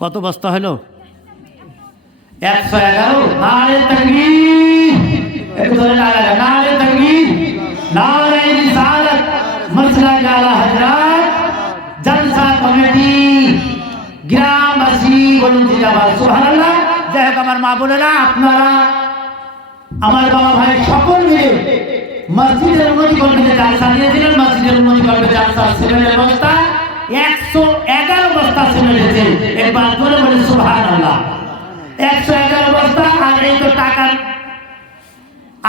কত বস্তা হলো? একশো এগারো। নারে লাগা নারে তকবীর। নারে মসলা জালা হযরত জলসা কমিটি। বলুন যাই হোক, আমার মা বোনেরা, আপনারা, আমার বাবা ভাই সকল মিলে মসজিদের উন্নতি কল্পে জালসা মসজিদের উন্নতি কল্পে জালসা বস্তা একশো এগারো বস্তা এসেছে একবার ধরে বলে, সুবহানাল্লাহ। একশো এগারো বস্তা, আর এই তো টাকার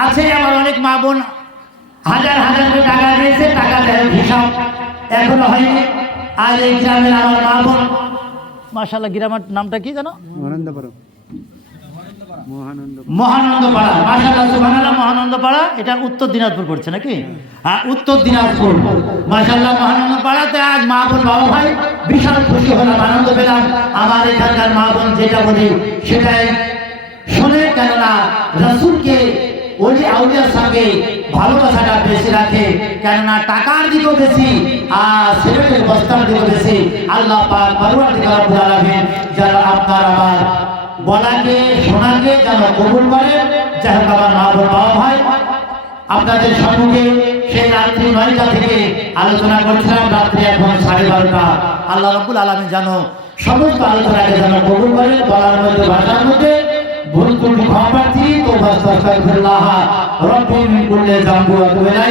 আছে। আমার অনেক মা বোন, হাজার হাজার করে টাকা দিয়েছে, টাকা দেয় হিসাব এখনও হয়নি। আর এই গ্রামের আমার মা বোন মাসাল্লাহ গ্রামের নামটা কি জানো মহানন্দপুরম মহানন্দ পাড়া সুবহানাল্লাহ মহানন্দ এটা উত্তর দিনাজপুর পড়ছে নাকি? হ্যাঁ উত্তর দিনাজপুর। মাশাআল্লাহ মহানন্দ আজ মা বোন বাবা ভাই বিশাল খুশি হলাম, আনন্দ পেলাম। আমার এখানকার মা বোন যেটা বলি, সেটাই শুনে কেননা রসুলকে ওলি আউলিয়ার সঙ্গে ভালোবাসাটা বেশি রাখে, কেননা টাকার দিকেও বেশি, আর সিলেটের বস্তার দিকেও বেশি। আল্লাহ পাক পরবর্তীকাল যারা আপনার আমার বলাকে, শোনাকে যেন কবুল করে। যাই হোক আমার মা বাবা ভাই। আপনাদের সম্মুখে সেই রাত্রি নয়টা থেকে আলোচনা করছিলাম, রাত্রি এখন সাড়ে বারোটা। আল্লাহ রব্বুল আলমী যেন সমস্ত আলোচনাকে যেন কবুল করে, বলার মধ্যে, ভাষার মধ্যে। ভুল ক্ষমা প্রার্থী রব্বি মিন কুল্লি ওয়া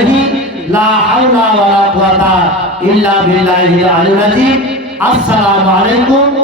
লা হাওলা কুওয়াতা ইল্লা বিল্লাহিল আলিয়্যিল আযীম। আসসালামু আলাইকুম।